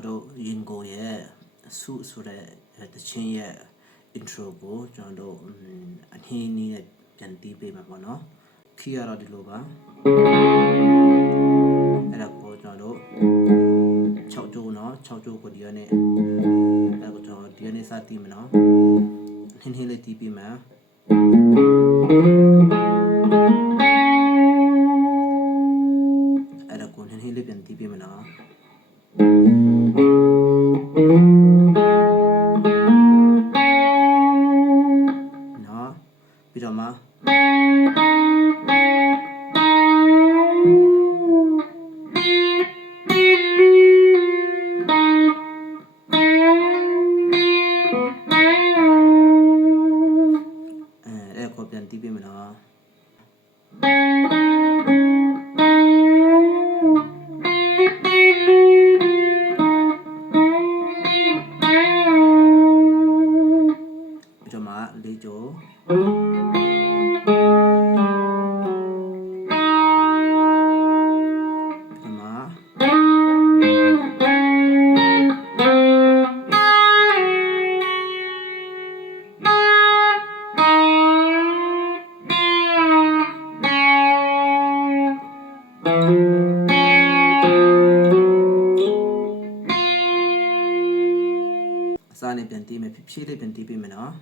ကျွန်တော်တို့ရင်ကိုရဲ့ဆုဆိုတဲ့တခြင်းရဲ့ intro ကိုကျွန်တော်တို့အနည်းနည်းနဲ့ပြန်တီးပေးမှာပေါ့နော်ခီးရတော့ဒီလိုပါအဲ့ဒါကိုကျွန်တော်တို့6ကျိုးเนาะ6ကျိုးကိုဒီကနေအဲ့ကိုကျွန်တော်ဒီကနေစတီးမယ်เนาะနည်းနည်းလေးတီးပေးမယ်အဲ့ဒါကိုနည်းနည်းလေးပြန်တီးပေးမယ်เนาะပြီးတော့မှအဲ့ကိုပြန်တီးပေးမယ်နော်ပြီးတော့မှလေးကျိုးအစားနဲ့ပြန်တီးမယ်ဖြည်းဖြည်းလေးပြန်တီးပေးမယ်နော်